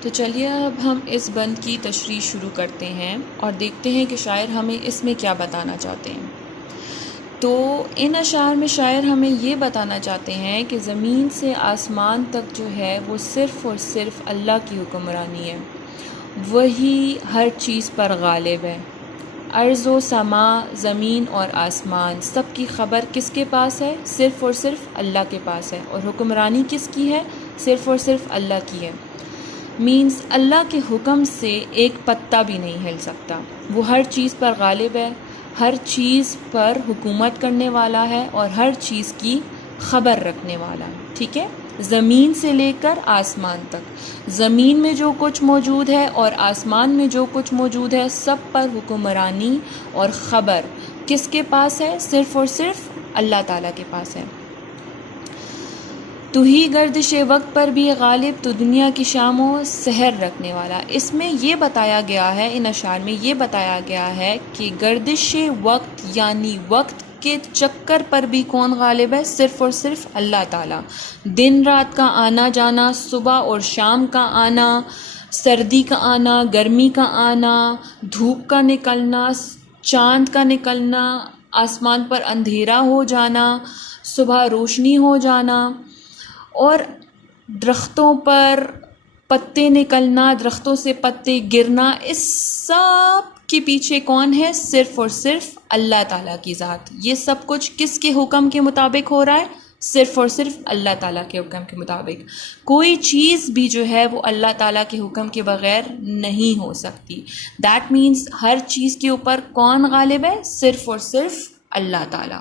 تو چلیے اب ہم اس بند کی تشریح شروع کرتے ہیں اور دیکھتے ہیں کہ شاعر ہمیں اس میں کیا بتانا چاہتے ہیں۔ تو ان اشعار میں شاعر ہمیں یہ بتانا چاہتے ہیں کہ زمین سے آسمان تک جو ہے وہ صرف اور صرف اللہ کی حکمرانی ہے، وہی ہر چیز پر غالب ہے۔ ارض و سما، زمین اور آسمان، سب کی خبر کس کے پاس ہے؟ صرف اور صرف اللہ کے پاس ہے۔ اور حکمرانی کس کی ہے؟ صرف اور صرف اللہ کی ہے۔ مینز اللہ کے حکم سے ایک پتا بھی نہیں ہل سکتا، وہ ہر چیز پر غالب ہے، ہر چیز پر حکومت کرنے والا ہے اور ہر چیز کی خبر رکھنے والا ہے۔ ٹھیک ہے، زمین سے لے کر آسمان تک، زمین میں جو کچھ موجود ہے اور آسمان میں جو کچھ موجود ہے، سب پر حکمرانی اور خبر کس کے پاس ہے؟ صرف اور صرف اللہ تعالیٰ کے پاس ہے۔ تو ہی گردش وقت پر بھی غالب، تو دنیا کی شام و سحر رکھنے والا۔ اس میں یہ بتایا گیا ہے، ان اشعار میں یہ بتایا گیا ہے کہ گردش وقت یعنی وقت کے چکر پر بھی کون غالب ہے؟ صرف اور صرف اللہ تعالیٰ۔ دن رات کا آنا جانا، صبح اور شام کا آنا، سردی کا آنا، گرمی کا آنا، دھوپ کا نکلنا، چاند کا نکلنا، آسمان پر اندھیرا ہو جانا، صبح روشنی ہو جانا، اور درختوں پر پتے نکلنا، درختوں سے پتے گرنا، اس سب کے پیچھے کون ہے؟ صرف اور صرف اللہ تعالیٰ کی ذات۔ یہ سب کچھ کس کے حکم کے مطابق ہو رہا ہے؟ صرف اور صرف اللہ تعالیٰ کے حکم کے مطابق۔ کوئی چیز بھی جو ہے وہ اللہ تعالیٰ کے حکم کے بغیر نہیں ہو سکتی۔ دیٹ مینس ہر چیز کے اوپر کون غالب ہے؟ صرف اور صرف اللہ تعالیٰ۔